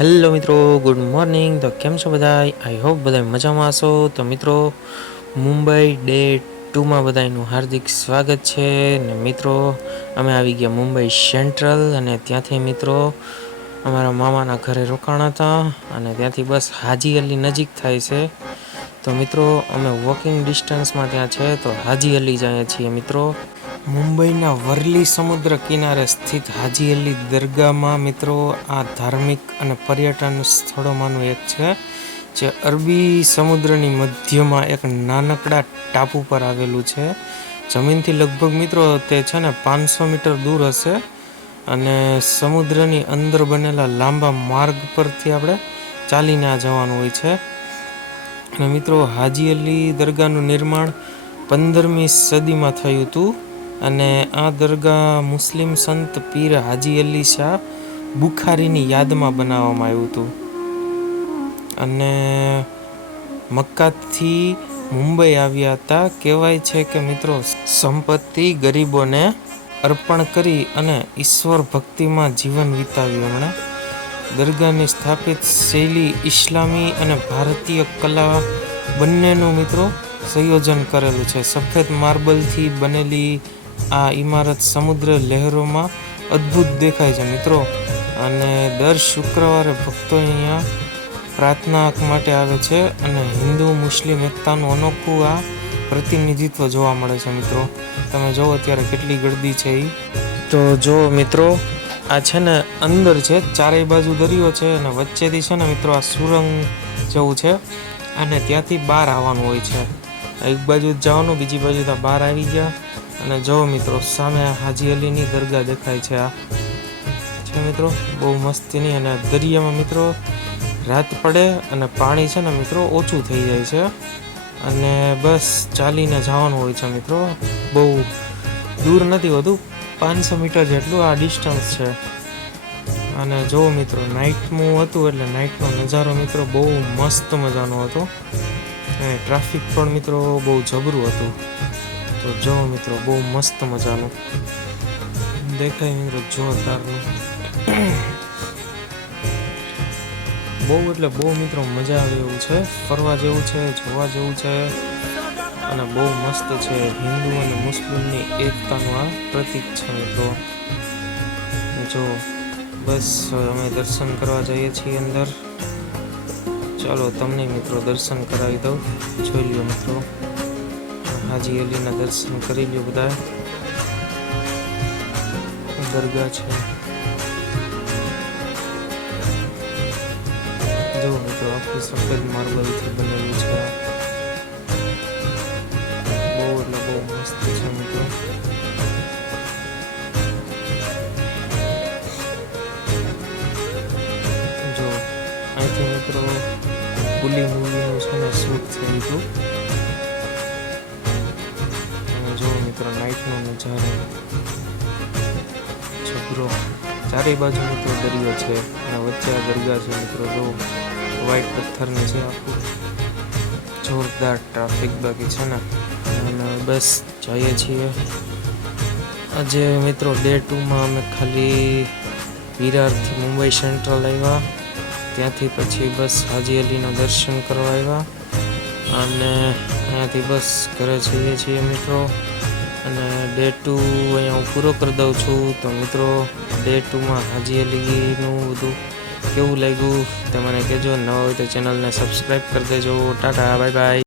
Hello મિત્રો. Good morning તો કેમ છો બધા આઈ હોપ બધા મજામાં હશો. તો મિત્રો, મુંબઈ ડે ટુમાં બધાનું હાર્દિક સ્વાગત છે. ને મિત્રો, અમે આવી ગયા મુંબઈ સેન્ટ્રલ અને ત્યાંથી મિત્રો, અમારા મામાના ઘરે રોકાણ હતા અને ત્યાંથી બસ હાજી અલી નજીક થાય છે. તો મિત્રો, અમે વોકિંગ ડિસ્ટન્સમાં ત્યાં છે. તો હાજી અલી જઈએ છીએ મિત્રો. મુંબઈના વરલી સમુદ્ર કિનારે સ્થિત હાજી અલી દરગાહમાં મિત્રો, આ ધાર્મિક અને પર્યટન સ્થળોમાંનું એક છે, જે અરબી સમુદ્રની મધ્યમાં એક નાનકડા ટાપુ પર આવેલું છે. જમીનથી લગભગ મિત્રો તે છે ને પાંચસો મીટર દૂર હશે અને સમુદ્રની અંદર બનેલા લાંબા માર્ગ પરથી આપણે ચાલીને આ જવાનું હોય છે. અને મિત્રો, હાજી અલી દરગાહનું નિર્માણ પંદરમી સદીમાં થયું હતું. અને આ દરગાહ મુસ્લિમ સંત પીર હાજી અલી શાહ બુખારીની યાદમાં બનાવવામાં આવ્યું હતું. અને મક્કાથી મુંબઈ આવ્યા હતા. કહેવાય છે કે મિત્રો, સંપત્તિ ગરીબોને અર્પણ કરી અને ઈશ્વર ભક્તિમાં જીવન વિતાવ્યું એમણે. દરગાહની સ્થાપિત શૈલી ઇસ્લામી અને ભારતીય કલા બંનેનું મિત્રો સંયોજન કરેલું છે. સફેદ માર્બલથી બનેલી આ ઇમારત સમુદ્ર લહેરોમાં અદ્ભુત દેખાય છે, મિત્રો. અને દર શુક્રવારે ભક્તો અહીંયા પ્રાર્થના માટે આવે છે અને હિન્દુ, મુસ્લિમ, એકતાનું અનોખું આ પ્રતિનિધિત્વ જોવા મળે છે, મિત્રો. તમે જુઓ અત્યારે કેટલી ગળદી છે એ તો જો, મિત્રો, આ છે ને અંદર છે, ચારેય બાજુ દરિયો છે અને વચ્ચેથી છે ને, મિત્રો, આ સુરંગ જેવું છે. અને ત્યાંથી બહાર આવવાનું હોય છે. એક બાજુ જવાનું, બીજી બાજુ તો બહાર આવી ગયા. અને જો મિત્રો, સામે હાજી અલીની દરગાહ દેખાય છે આ. છે મિત્રો, બહુ મસ્તીની અને દરિયામાં મિત્રો, રાત પડે અને પાણી છે ને મિત્રો, ઓછું થઈ જાય છે. અને બસ ચાલીને જવાનું હોય છે મિત્રો. બહુ દૂર નથી હોતું, પાંચસો મીટર જેટલું આ ડિસ્ટન્સ છે. અને જો મિત્રો નાઇટનું હતું એટલે નાઇટનો નજારો મિત્રો, બહુ મસ્ત મજાનો હતો. અને ટ્રાફિક પણ મિત્રો બહુ જબરું હતું. તો જો મિત્રો, બહુ મસ્ત મજાનું. દેખાય મિત્રો જોરદારનું. બહુ એટલે બહુ મિત્રો મજા આવે એવું છે. ફરવા જેવું છે, જોવા જેવું છે. અને બહુ મસ્ત છે. હિન્દુ અને મુસ્લિમની એકતાનું આ પ્રતીક છે મિત્રો. જો, બસ અમે દર્શન કરવા જઈએ છીએ અંદર. ચાલો તમને મિત્રો દર્શન કરાવી દઉં. જોઈ લો મિત્રો. હાજી અલીના દર્શન કરી લ્યો બધા દરગાહ છે. જો મિત્રો, આખું સફેદ માર્બલથી બનેલું છે. બહુ એટલે બહુ મસ્ત છે મિત્રો. જો, અહીંથી મિત્રો પુલી મૂવીનું છે ને શૂટ થયું હતું મિત્રો, નાઇટનો નજારો છબરો ચારેય બાજુ મિત્રો દરિયો છે અને વચ્ચે આ દરગાહ છે મિત્રો, જો વ્હાઈટ પથ્થરની છે આખું જોરદાર ટ્રાફિક બાકી છે ને. અને બસ જઈએ છીએ. આજે મિત્રો ડે ટુમાં અમે ખાલી વિરારથી મુંબઈ સેન્ટ્રલ આવ્યા. ત્યાંથી પછી બસ હાજી અલીના દર્શન કરવા આવ્યા. અને અહીંયાથી બસ ઘરે જઈએ છીએ મિત્રો. અને ડે ટુ અહીંયા હું પૂરો કરી દઉં છું. તો મિત્રો, ડે ટુમાં હાજી અલીનું બધું કેવું લાગ્યું? તે મને કહેજો. ન હોય તો ચેનલને સબસ્ક્રાઈબ કરી દેજો. Tata bye bye